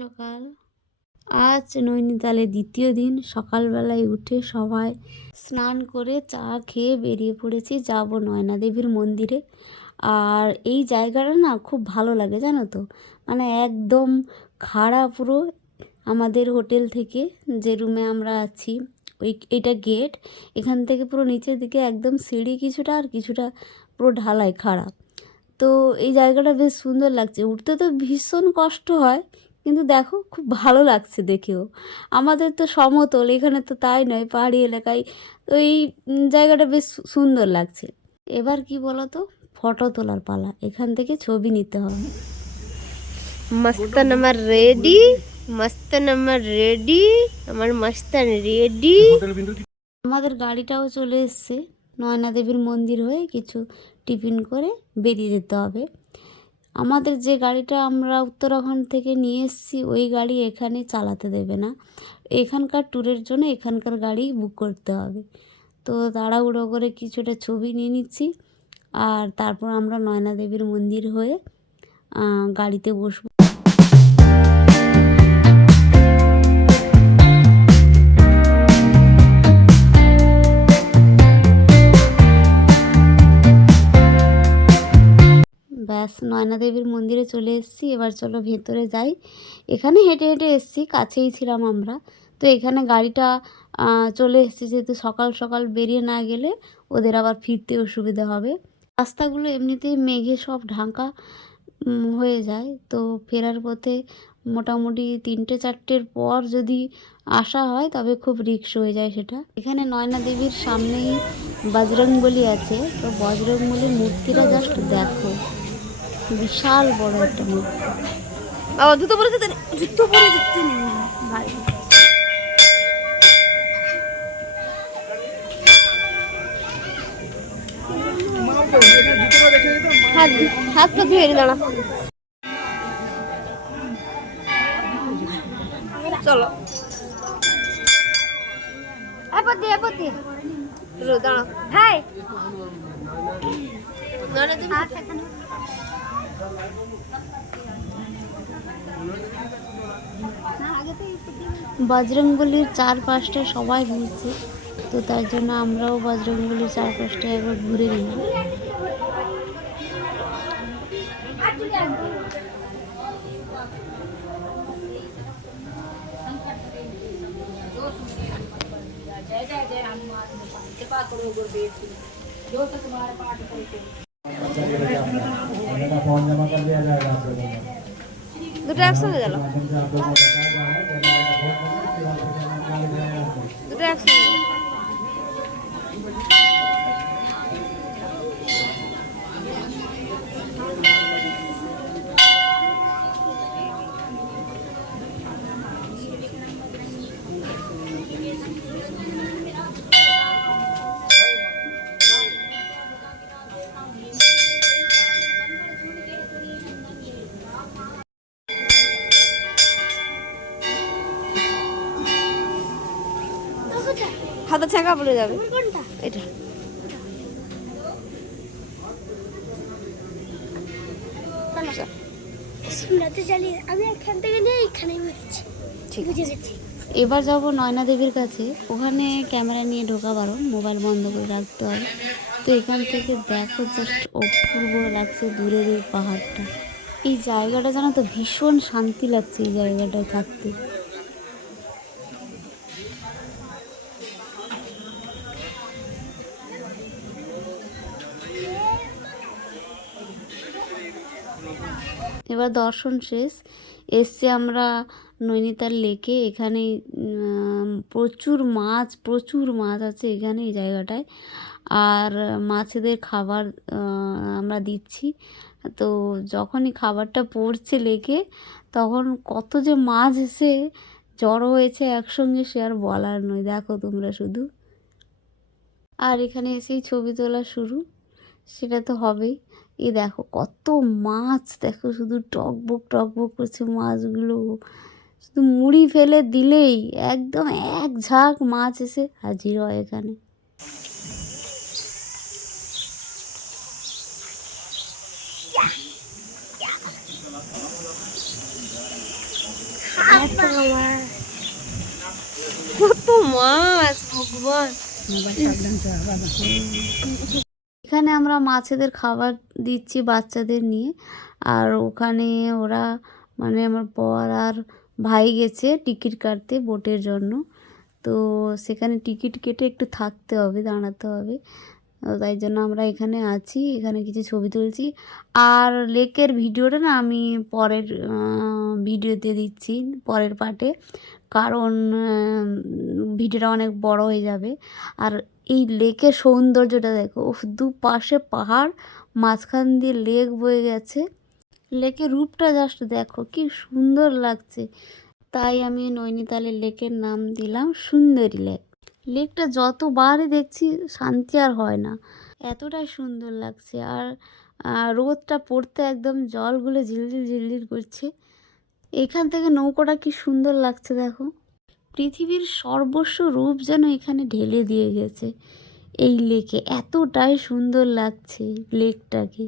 সকাল। আজ নৈনিতালে দ্বিতীয় দিন। সকালবেলায় উঠে সবাই স্নান করে চা খেয়ে বেরিয়ে পড়েছি। যাব নয়না দেবীর মন্দিরে। আর এই জায়গাটা না খুব ভালো লাগে, জানো তো? মানে একদম খাড়া পুরো আমাদের হোটেল থেকে যে রুমে আমরা আছি, ওই এটা গেট। এখান থেকে পুরো নিচের দিকে একদম সিঁড়ি কিছুটা আর কিছুটা পুরো ঢালাই খাড়া। তো এই জায়গাটা বেশ সুন্দর লাগছে। উঠতে তো ভীষণ কষ্ট হয় কিন্তু দেখো খুব ভালো লাগছে দেখেও। আমাদের তো সমতল এখানে তো তাই নয় পাহাড়ি এলাকায়। তো এই জায়গাটা বেশ সুন্দর লাগছে। এবার কি বলো তো ফটো তোলার পালা এখান থেকে ছবি নিতে হবে। মাস্তান আমার রেডি মাস্তান আমার রেডি আমার মস্তান রেডি। আমাদের গাড়িটাও চলে এসছে নয়না দেবীর মন্দির হয়ে কিছু টিফিন করে বেরিয়ে যেতে হবে। আমাদের যে গাড়িটা আমরা উত্তরাখণ্ড থেকে নিয়ে এসেছি, ওই গাড়ি এখানে চালাতে দেবে না। এখানকার ট্যুরের জন্য এখানকার গাড়ি বুক করতে হবে। তো তাড়াহুড়ো করে কিছুটা ছবি নিয়ে নিচ্ছি, আর তারপর আমরা নয়না দেবীর মন্দির হয়ে গাড়িতে বসবো। ব্যাস নয়না দেবীর মন্দিরে চলে এসেছি। এবার চলো ভেতরে যাই। এখানে হেঁটে হেঁটে এসেছি, কাছেই ছিলাম আমরা। তো এখানে গাড়িটা চলে এসেছে যেহেতু সকাল সকাল বেরিয়ে না গেলে ওদের আবার ফিরতে অসুবিধা হবে। রাস্তাগুলো এমনিতেই মেঘে সব ঢাকা হয়ে যায়। তো ফেরার পথে মোটামুটি তিনটে চারটের পর যদি আসা হয় তবে খুব রিক্স হয়ে যায় সেটা। এখানে নয়না দেবীর সামনেই বজরংবলী আছে। তো বজরংবলীর মূর্তিটা জাস্ট দেখো। বিশাল বড় একটা মূর্তি বাবা জুতো পরে যেতে জুতো পরে যেতে নেই ভাই। হাত ধুয়ে দাঁড়া। চলো। আপত্তি আপত্তি দাঁড়া। দাঁড়া তুমি বজরংবলির চারপাশটা সবাই ঘুরছে তো তার জন্য আমরাও বজরংবলির চারপাশটা একবার ঘুরে নিলাম का फॉर्म जमा कर दिया जाएगा आप लोगों को দুটো একসঙ্গে গেল। এখানেই বেরিয়েছি ঠিক বুঝে গেছি। এবার যাব নয়না দেবীর কাছে। ওখানে ক্যামেরা নিয়ে ঢোকা পারো মোবাইল বন্ধ করে রাখতে হবে তো এখান থেকে দেখো জাস্ট অপূর্ব লাগছে দূরের এই পাহাড়টা। এই জায়গাটা জানো তো ভীষণ শান্তি লাগছে এই জায়গাটায় থাকতে। এবার দর্শন শেষ। এসছে আমরা নৈনিতাল লেকে। এখানে প্রচুর মাছ প্রচুর মাছ আছে এখানে এই জায়গাটায়। আর মাছেদের খাবার আমরা দিচ্ছি। তো যখনই খাবারটা পড়ছে লেকে, তখন কত যে মাছ এসে জড়ো হয়েছে একসঙ্গে সে আর বলার নয়। দেখো তোমরা শুধু। আর এখানে এসেই ছবি তোলা শুরু। সেটা তো হবেই। এই দেখো কত মাছ দেখো শুধু টকবক টকবক করছে মাছগুলো। শুধু মুড়ি ফেলে দিলেই একদম এক ঝাঁক মাছ এসে হাজির হয় এখানে। কত মাছ। ভগবান। এখানে আমরা মাছেদের খাবার দিচ্ছি বাচ্চাদের নিয়ে। আর ওখানে ওরা মানে আমার বর আর ভাই গেছে টিকিট কাটতে বোটের জন্য। তো সেখানে টিকিট কেটে একটু থাকতে হবে, দাঁড়াতে হবে। তাই জন্য আমরা এখানে আছি, এখানে কিছু ছবি তুলছি। আর লেকের ভিডিওটা না আমি পরের ভিডিওতে দিচ্ছি, পরের পার্টে। কারণ ভিডিওটা অনেক বড় হয়ে যাবে। আর এই লেকের সৌন্দর্যটা দেখো, উফ, দুপাশে পাহাড়, মাঝখান দিয়ে লেক বয়ে গেছে। লেকের রূপটা জাস্ট দেখো, কি সুন্দর লাগছে। তাই আমি নৈনিতালের লেকের নাম দিলাম সুন্দরী লেক। লেকটা যতবারই দেখছি, শান্তি আর হয় না। এতটাই সুন্দর লাগছে। আর রোদটা পড়তে একদম জলগুলো ঝিলঝিল ঝিলঝিল করছে। এখান থেকে নৌকোটা কি সুন্দর লাগছে দেখো। পৃথিবীর সর্বস্ব রূপ যেন এখানে ঢেলে দিয়ে গেছে। এই লেকে এতটাই সুন্দর লাগছে লেকটাকে।